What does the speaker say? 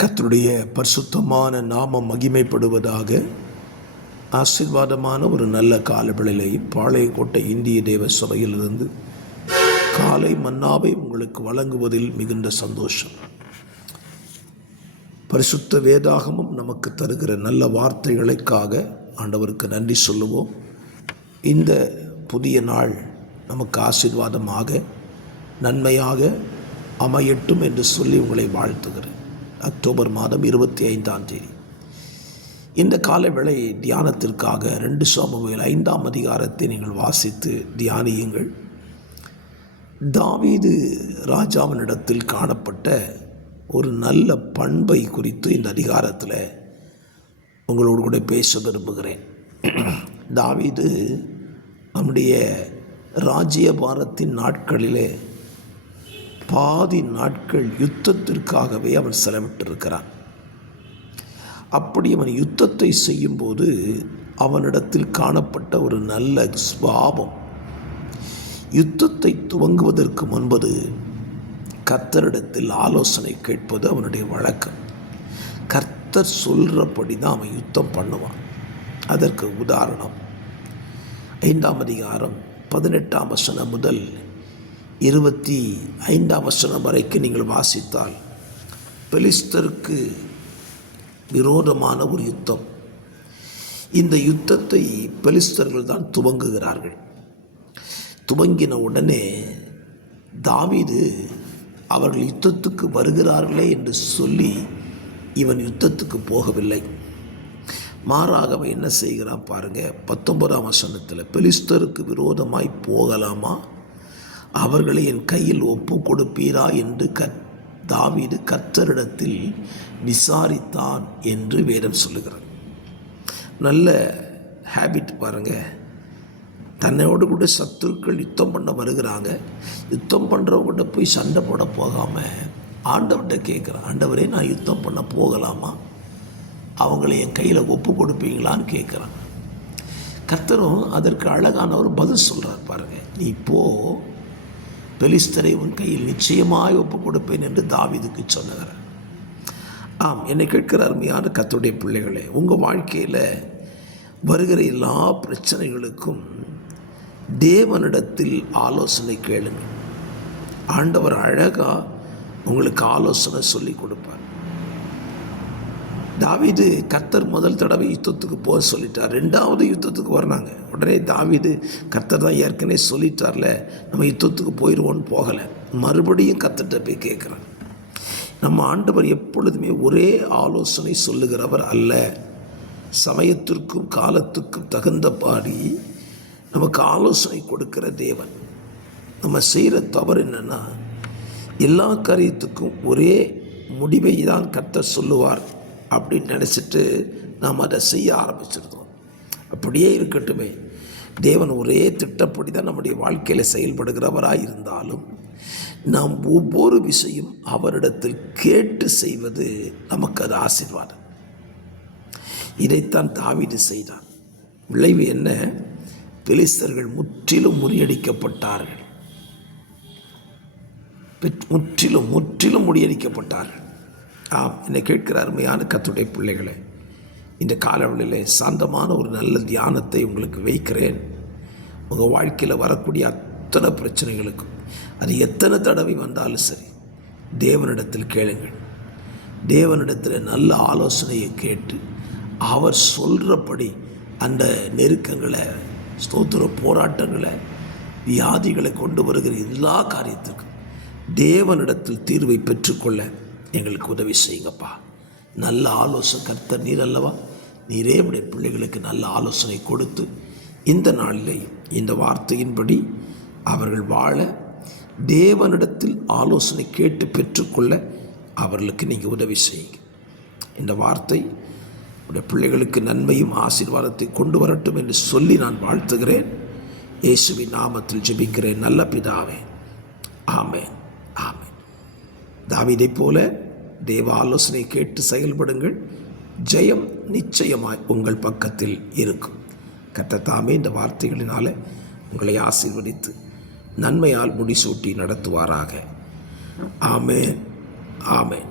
கர்த்தருடைய பரிசுத்தமான நாமம் மகிமைப்படுவதாக. ஆசீர்வாதமான ஒரு நல்ல காலவேளையிலே பாளையங்கோட்டை இந்திய தேவ சபையிலிருந்து காலை மன்னாவை உங்களுக்கு வழங்குவதில் மிகுந்த சந்தோஷம். பரிசுத்த வேதாகமும் நமக்கு தருகிற நல்ல வார்த்தைகளுக்காக ஆண்டவருக்கு நன்றி சொல்லுவோம். இந்த புதிய நாள் நமக்கு ஆசீர்வாதமாக நன்மையாக அமையட்டும் என்று சொல்லி உங்களை வாழ்த்துகிறேன். அக்டோபர் மாதம் 25ஆம் தேதி இந்த காலவேளை தியானத்திற்காக 2 சாமுவேல் 5ஆம் அதிகாரத்தை நீங்கள் வாசித்து தியானியுங்கள். தாவீது ராஜாவினிடத்தில் காணப்பட்ட ஒரு நல்ல பண்பை குறித்து இந்த அதிகாரத்தில் உங்களோடு கூட பேச விரும்புகிறேன். தாவீது நம்முடைய ராஜ்யபாரத்தின் நாட்களிலே பாதி நாட்கள் யுத்தத்திற்காகவே அவன் செலவிட்டிருக்கிறான். அப்படி அவன் யுத்தத்தை செய்யும்போது அவனிடத்தில் காணப்பட்ட ஒரு நல்ல சுபாவம், யுத்தத்தை துவங்குவதற்கு முன்பது கர்த்தரிடத்தில் ஆலோசனை கேட்பது அவனுடைய வழக்கம். கர்த்தர் சொல்கிறபடி தான் அவன் யுத்தம் பண்ணுவான். அதற்கு உதாரணம் 5ஆம் அதிகாரம் 18ஆம் வசனம் முதல் 25ஆம் வசனம் வரைக்கும் நீங்கள் வாசித்தால் பெலிஸ்தருக்கு விரோதமான ஒரு யுத்தம். இந்த யுத்தத்தை பெலிஸ்தர்கள் தான் துவங்குகிறார்கள். துவங்கின உடனே தாவீது அவர்கள் யுத்தத்துக்கு வருகிறார்களே என்று சொல்லி இவன் யுத்தத்துக்கு போகவில்லை. மாறாக அவன் என்ன செய்கிறான் பாருங்கள். 19ஆம் வசனத்தில் பெலிஸ்தருக்கு விரோதமாய் போகலாமா, அவர்களை என் கையில் ஒப்பு கொடுப்பீரா என்று தாவீது கர்த்தரிடத்தில் விசாரித்தான் என்று வேதம் சொல்லுகிறார். நல்ல ஹேபிட் பாருங்கள். தன்னோடு கூட சத்துருக்கள் யுத்தம் பண்ண வருகிறாங்க. யுத்தம் பண்ணுறவங்கள்ட்ட போய் சண்டை போட போகாமல் ஆண்டவர்கிட்ட கேட்குறான், ஆண்டவரே நான் யுத்தம் பண்ண போகலாமா, அவங்களை என் கையில் ஒப்பு கொடுப்பீங்களான்னு கேட்குறான். கர்த்தரும் அதற்கு அழகான ஒரு பதில் சொல்கிறார் பாருங்கள். நீ போ, பெலிஸ்தரை உன் கையில் நிச்சயமாய் ஒப்பு கொடுப்பேன் என்று தாவீதுக்கு சொன்னார். ஆம், என்னை கேட்கிற அருமையான கர்த்தருடைய பிள்ளைகளே, உங்கள் வாழ்க்கையில் வருகிற எல்லா பிரச்சனைகளுக்கும் தேவனிடத்தில் ஆலோசனை கேளுங்கள். ஆண்டவர் அழகாக உங்களுக்கு ஆலோசனை சொல்லி கொடுப்பார். தாவீது கர்த்தர் முதல் தடவை யுத்தத்துக்கு போக சொல்லிட்டார். 2வது யுத்தத்துக்கு வர்றாங்க. உடனே தாவீது கர்த்தர் தான் ஏற்கனவே சொல்லிட்டார்ல, நம்ம யுத்தத்துக்கு போயிடுவோன்னு போகலை. மறுபடியும் கர்த்தர்கிட்ட போய் கேட்குறான். நம்ம ஆண்டவர் எப்பொழுதுமே ஒரே ஆலோசனை சொல்லுகிறவர் அல்ல. சமயத்திற்கும் காலத்துக்கும் தகுந்தபாடி நமக்கு ஆலோசனை கொடுக்கிற தேவன். நம்ம செய்கிற தவறு என்னென்னா, எல்லா காரியத்துக்கும் ஒரே முடிவை தான் கர்த்தர் சொல்லுவார் அப்படின்னு நினச்சிட்டு நாம் அதை செய்ய ஆரம்பிச்சிருந்தோம். அப்படியே இருக்கட்டுமே. தேவன் ஒரே திட்டப்படி தான் நம்முடைய வாழ்க்கையில் செயல்படுகிறவராக இருந்தாலும் நாம் ஒவ்வொரு விஷயம் அவரிடத்தில் கேட்டு செய்வது நமக்கு அது ஆசீர்வாதம். இதைத்தான் தாவீது செய்தார். விளைவு என்ன? பெலிஸ்தர்கள் முற்றிலும் முறியடிக்கப்பட்டார்கள். முற்றிலும் முறியடிக்கப்பட்டார்கள். என்னை கேட்கிற அருமையான கர்த்தருடைய பிள்ளைகளே, இந்த காலவெளியில் சாந்தமான ஒரு நல்ல தியானத்தை உங்களுக்கு வைக்கிறேன். உங்கள் வாழ்க்கையில் வரக்கூடிய அத்தனை பிரச்சனைகளுக்கும் அது எத்தனை தடவை வந்தாலும் சரி, தேவனிடத்தில் கேளுங்கள். தேவனிடத்தில் நல்ல ஆலோசனையை கேட்டு அவர் சொல்கிறபடி அந்த நெருக்கங்களை, ஸ்தோத்திர போராட்டங்களை, வியாதிகளை கொண்டு வருகிற எல்லா காரியத்துக்கும் தேவனிடத்தில் தீர்வை பெற்றுக்கொள்ள எங்களுக்கு உதவி செய்யுங்கப்பா. நல்ல ஆலோசனை கர்த்தர் நீர் அல்லவா, நீரே உடைய பிள்ளைகளுக்கு நல்ல ஆலோசனை கொடுத்து இந்த நாளிலே இந்த வார்த்தையின்படி அவர்கள் வாழ, தேவனிடத்தில் ஆலோசனை கேட்டு பெற்றுக்கொள்ள அவர்களுக்கு நீங்கள் உதவி செய்யுங்க. இந்த வார்த்தை உடைய பிள்ளைகளுக்கு நன்மையும் ஆசீர்வாதத்தை கொண்டு வரட்டும் என்று சொல்லி நான் வாழ்த்துகிறேன். இயேசுவின் நாமத்தில் ஜெபிக்கிறேன் நல்ல பிதாவே, ஆமென், ஆமென். தாவீதைப் போல தேவ ஆலோசனை கேட்டு செயல்படுங்கள். ஜெயம் நிச்சயமாய் உங்கள் பக்கத்தில் இருக்கும். கர்த்தர் தாமே இந்த வார்த்தைகளினால உங்களை ஆசீர்வதித்து நன்மையால் முடிசூட்டி நடத்துவாராக. ஆமென், ஆமென்.